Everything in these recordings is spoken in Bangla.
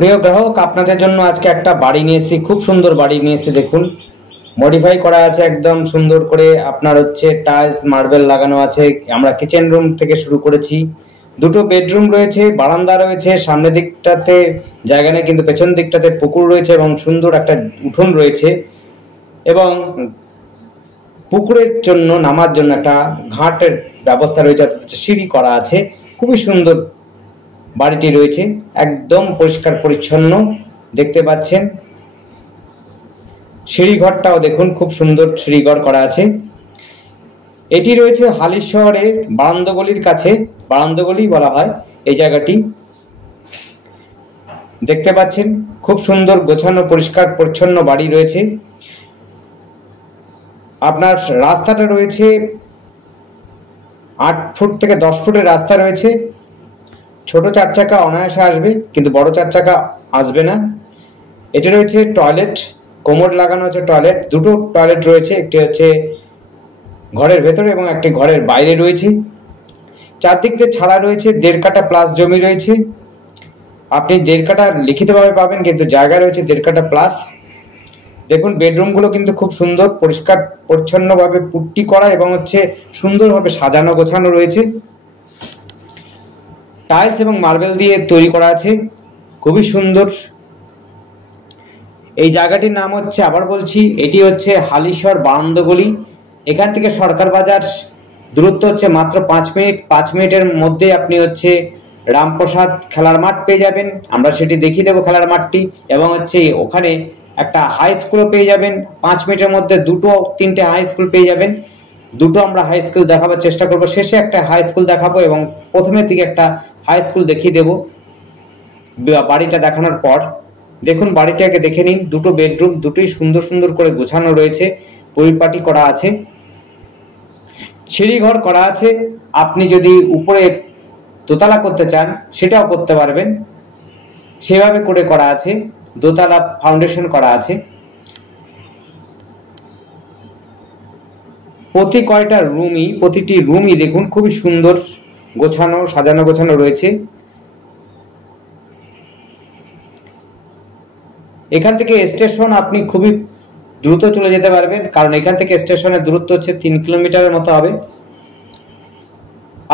প্রিয় গ্রাহক, আপনাদের জন্য আজকে একটা বাড়ি নিয়ে এসেছি। খুব সুন্দর বাড়ি নিয়ে এসেছি। দেখুন, মডিফাই করা আছে একদম সুন্দর করে। আপনার হচ্ছে টাইলস মার্বেল লাগানো আছে। আমরা কিচেন রুম থেকে শুরু করেছি। দুটো বেডরুম রয়েছে, বারান্দা রয়েছে, সামনের দিকটাতে জায়গা নেই কিন্তু পেছন দিকটাতে পুকুর রয়েছে এবং সুন্দর একটা উঠোন রয়েছে এবং পুকুরের জন্য নামার জন্য একটা ঘাটের ব্যবস্থা রয়েছে, সিঁড়ি করা আছে। খুবই সুন্দর বাড়িটি রয়েছে, একদম পরিষ্কার পরিচ্ছন্ন দেখতে পাচ্ছেন। সিঁড়িঘরটাও দেখুন, খুব সুন্দর সিঁড়িঘর করা আছে। এটি রয়েছে হালিশহরের বারান্দগলির কাছে, বারান্দগলি বলা হয় এই জায়গাটি। দেখতে পাচ্ছেন খুব সুন্দর গোছানো পরিষ্কার পরিচ্ছন্ন বাড়ি রয়েছে। আপনার রাস্তাটা রয়েছে 8 ফুট থেকে 10 ফুটের রাস্তা রয়েছে। ছোট 4 চাকা অনায়াসে আসবে, কিন্তু বড় 4 চাকা আসবে না। এটি রয়েছে টয়লেট, কোমোড লাগানো আছে টয়লেট। দুটো টয়লেট রয়েছে, একটি হচ্ছে ঘরের ভেতরে এবং একটি ঘরের বাইরে রয়েছে। চারদিক দিয়ে ছাড়া রয়েছে, 1.5 কাঠা প্লাস জমি রয়েছে। আপনি 1.5 কাঠা লিখিতভাবে পাবেন, কিন্তু জায়গা রয়েছে 1.5 কাঠা প্লাস। দেখুন, বেডরুমগুলো কিন্তু খুব সুন্দর পরিষ্কার পরিচ্ছন্নভাবে পুট্টি করা এবং হচ্ছে সুন্দরভাবে সাজানো গোছানো রয়েছে। টাইলস এবং মার্বেল দিয়ে তৈরি করা আছে, খুবই সুন্দর। এই জায়গাটির নাম হচ্ছে, আবার বলছি, এটি হচ্ছে হালিশহর বারান্দগলি। এখান থেকে সরকার বাজার দূরত্ব হচ্ছে মাত্র 5 মিনিট। 5 মিনিটের মধ্যে আপনি হচ্ছে রামপ্রসাদ খেলার মাঠ পেয়ে যাবেন। আমরা সেটি দেখিয়ে দেবো খেলার মাঠটি, এবং হচ্ছে ওখানে একটা হাই স্কুলও পেয়ে যাবেন। 5 মিনিটের মধ্যে 2-3টে হাই স্কুল পেয়ে যাবেন। দুটো আমরা হাই স্কুল দেখাবার চেষ্টা করব, শেষে একটা হাই স্কুল দেখাবো এবং প্রথমের দিকে একটা হাই স্কুল দেখিয়ে দেবো বাড়িটা দেখানোর পর। দেখুন, বাড়িটাকে দেখে নিন। দুটো বেডরুম, দুটোই সুন্দর সুন্দর করে গোছানো রয়েছে, পরিপাটি করা আছে। সিঁড়িঘর করা আছে। আপনি যদি উপরে দোতলা করতে চান সেটাও করতে পারবেন, সেভাবে করে করা আছে। দোতলা ফাউন্ডেশন করা আছে। প্রতিটি রুমই দেখুন খুবই সুন্দর গোছানো, সাজানো গোছানো রয়েছে। এখান থেকে স্টেশন আপনি খুবই দ্রুত চলে যেতে পারবেন, কারণ এখান থেকে স্টেশনের দূরত্ব হচ্ছে 3 কিলোমিটারের মতো হবে।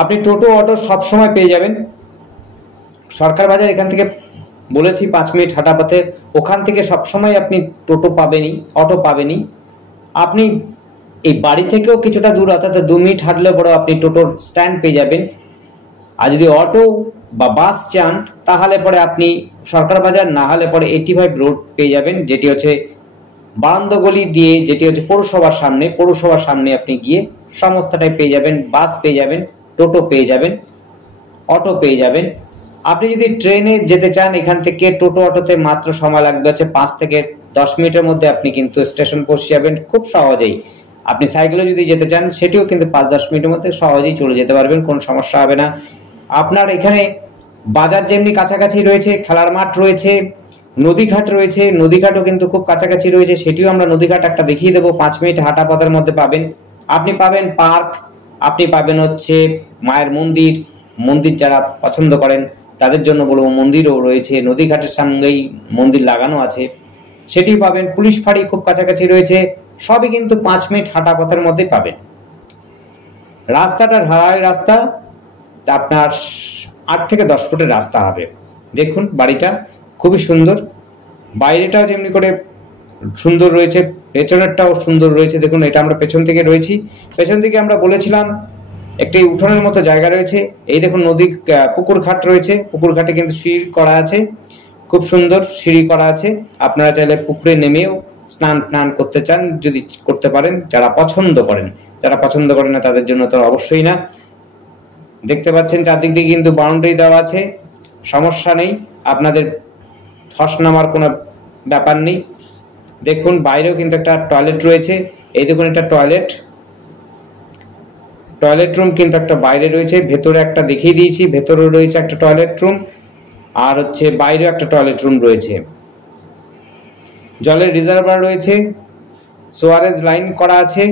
আপনি টোটো অটো সবসময় পেয়ে যাবেন। সরকার বাজার এখান থেকে বলেছি 5 মিনিট হাঁটা পথে। ওখান থেকে সবসময় আপনি টোটো পাবেনই, অটো পাবেনই। আপনি এই বাড়ি থেকেও কিছুটা দূর, অর্থাৎ 2 মিনিট হাঁটলে পরেও আপনি টোটোর স্ট্যান্ড পেয়ে যাবেন। আর যদি অটো বা বাস চান তাহলে পরে আপনি সরকার বাজার, না হলে পরে 85 রোড পেয়ে যাবেন, যেটি হচ্ছে বারান্দগলি দিয়ে, যেটি হচ্ছে পৌরসভার সামনে আপনি গিয়ে সমস্তটাই পেয়ে যাবেন। বাস পেয়ে যাবেন, টোটো পেয়ে যাবেন, অটো পেয়ে যাবেন। আপনি যদি ট্রেনে যেতে চান, এখান থেকে টোটো অটোতে মাত্র সময় লাগবে হচ্ছে 5 থেকে 10 মিনিটের মধ্যে আপনি কিন্তু স্টেশন পৌঁছে যাবেন খুব সহজেই। আপনি সাইকেলে যদি যেতে চান সেটিও কিন্তু 5-10 মিনিটের মধ্যে সহজেই চলে যেতে পারবেন, কোনো সমস্যা হবে না। আপনার এখানে বাজার যেমনি কাছাকাছি রয়েছে, খেলার মাঠ রয়েছে, নদীঘাট রয়েছে। নদীঘাটও কিন্তু খুব কাছাকাছি রয়েছে, সেটিও আমরা নদীঘাট একটা দেখিয়ে দেবো। 5 মিনিট হাঁটা পথের মধ্যে পাবেন। আপনি পাবেন পার্ক, আপনি পাবেন হচ্ছে মায়ের মন্দির যারা পছন্দ করেন তাদের জন্য বলবো মন্দিরও রয়েছে। নদীঘাটের সঙ্গেই মন্দির লাগানো আছে, সেটি পাবেন। পুলিশ ফাঁড়ি খুব কাছাকাছি রয়েছে। সবই কিন্তু 5 মিনিট হাঁটা পথের মধ্যে পাবেন। রাস্তাটা ঢালাই রাস্তা, আপনার 8 থেকে 10 ফুটের রাস্তা হবে। দেখুন, বাড়িটা খুবই সুন্দর। বাইরেটাও যেমনি করে সুন্দর রয়েছে, পেছনেরটাও সুন্দর রয়েছে। দেখুন, এটা আমরা পেছন থেকে রয়েছি। পেছন দিকে আমরা বলেছিলাম একটি উঠোনের মতো জায়গা রয়েছে। এই দেখুন, পুকুর ঘাট রয়েছে। পুকুর ঘাটে কিন্তু সিঁড়ি করা আছে, খুব সুন্দর সিঁড়ি করা আছে। আপনারা চাইলে পুকুরে নেমেও স্নান করতে চান যদি করতে পারেন, যারা পছন্দ করেন। যারা পছন্দ করেন না তাদের জন্য তো অবশ্যই না। দেখতে পাচ্ছেন চারদিক দিয়ে কিন্তু বাউন্ডারি দেওয়া আছে, সমস্যা নেই। আপনাদের ধস নামার কোনো ব্যাপার নেই। দেখুন, বাইরেও কিন্তু একটা টয়লেট রয়েছে। এই দেখুন, একটা টয়লেট রুম কিন্তু একটা বাইরে রয়েছে। ভেতরে একটা দেখিয়ে দিয়েছি, ভেতরেও রয়েছে একটা টয়লেট রুম, আর হচ্ছে বাইরেও একটা টয়লেট রুম রয়েছে। জলের রিজার্ভার রয়েছে, সোয়ারেজ লাইন করা আছে,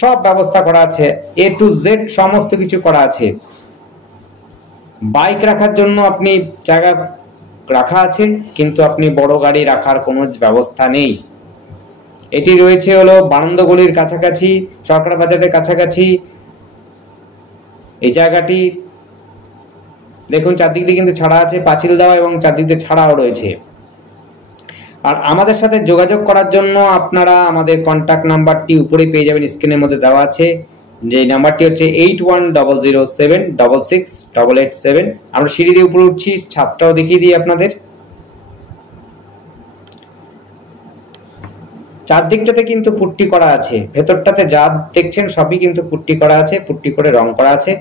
সব ব্যবস্থা করা আছে। A to Z সমস্ত কিছু করা আছে। বাইক রাখার জন্য আপনি জায়গা রাখা আছে, কিন্তু আপনি বড় গাড়ি রাখার কোনো ব্যবস্থা নেই। এটি রয়েছে হলো বারান্দগলির কাছাকাছি, সরকার বাজারের কাছাকাছি। এই জায়গাটি দেখুন চারদিক দিয়ে কিন্তু ছাড়া আছে, পাঁচিল দেওয়া এবং চারদিক দিয়ে ছাড়াও রয়েছে। আর আমাদের সাথে যোগাযোগ করার জন্য আপনারা আমাদের কন্ট্যাক্ট নাম্বারটি উপরে পেয়ে যাবেন, স্ক্রিনের মধ্যে দেওয়া আছে। যে নাম্বারটি হচ্ছে 8100766887। আমরা সিঁড়ি দিয়ে উপরে উঠছি, ছাদটাও দেখিয়ে দিই আপনাদের। চারদিকটাতে কিন্তু পুট্টি করা আছে, ভেতরটাতে যা দেখছেন সবই কিন্তু পুট্টি করা আছে, পুট্টি করে রং করা আছে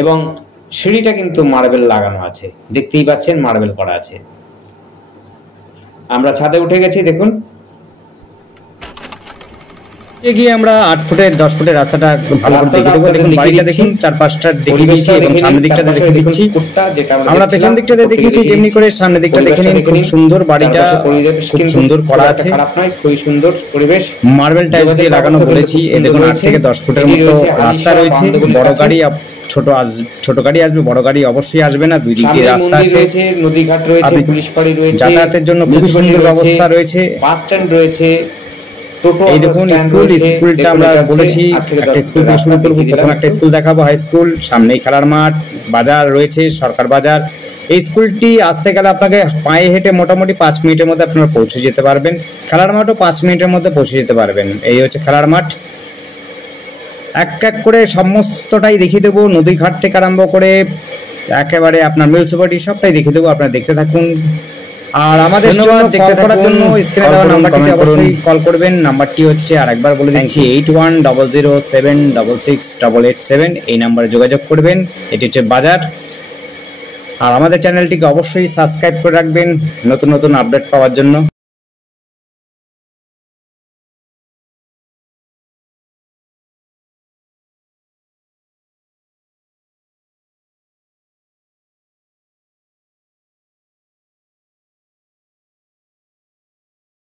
এবং সিঁড়িটা কিন্তু মার্বেল লাগানো আছে, দেখতেই পাচ্ছেন মার্বেল করা আছে। আমরা ছাদে উঠে গেছি, দেখুন এগিয়ে আমরা 8 ফুটের 10 ফুটের রাস্তাটা ভালো করে দেখিয়ে দেবো। দেখুন বাড়িটা দেখুন, চারপাশটা দেখিয়ে দিচ্ছি এবং সামনের দিকটা দেখিয়ে দিচ্ছি। আমরা পেছন দিকটাতে দেখিয়েছি, যেমনি করে সামনের দিকটা দেখে নিন। খুব সুন্দর বাড়িটা, খুব সুন্দর করা আছে, খারাপ নয়, খুবই সুন্দর পরিবেশ। মার্বেল টাইলস দিয়ে লাগানো বলেছি। এই দেখুন 8 থেকে 10 ফুটের মতো রাস্তা রয়েছে। বড় গাড়ি ছোট গাড়ি আসবে, বড় গাড়ি অবশ্যই আসবে না। দুই দিকে রাস্তা আছে, নদীঘাট রয়েছে, পুলিশ ফাঁড়ি রয়েছে, যাতায়াতের জন্য খুব সুন্দর ব্যবস্থা রয়েছে, বাস স্ট্যান্ড রয়েছে। এই দেখুন স্কুলটা আমরা বলেছি একটা স্কুল থেকে শুরু করবো। প্রথম একটা স্কুল দেখাবো, হাই স্কুল। সামনেই খেলার মাঠ, বাজার রয়েছে, সরকার বাজার। এই স্কুলটি আসতে গেলে আপনাকে পায়ে হেঁটে মোটামুটি 5 মিনিটের মধ্যে আপনারা পৌঁছে যেতে পারবেন। খেলার মাঠও 5 মিনিটের মধ্যে পৌঁছে যেতে পারবেন। এই হচ্ছে খেলার মাঠ। এক এক করে সমস্তটাই দেখিয়ে দেবো, নদীঘাট থেকে আরম্ভ করে একেবারে আপনার মিউনিসিপালিটি সবটাই দেখিয়ে দেবো। আপনারা দেখতে থাকুন। আর আমাদের জন্য কল করার জন্য স্ক্রিনে দেওয়া নাম্বারটিতে অবশ্যই কল করবেন। নাম্বারটি হচ্ছে আরেকবার বলে দিচ্ছি, 8100766887। এই নাম্বারে যোগাযোগ করবেন। এটি হচ্ছে বাজার। আর আমাদের চ্যানেলটিকে অবশ্যই সাবস্ক্রাইব করে রাখবেন নতুন নতুন আপডেট পাওয়ার জন্য।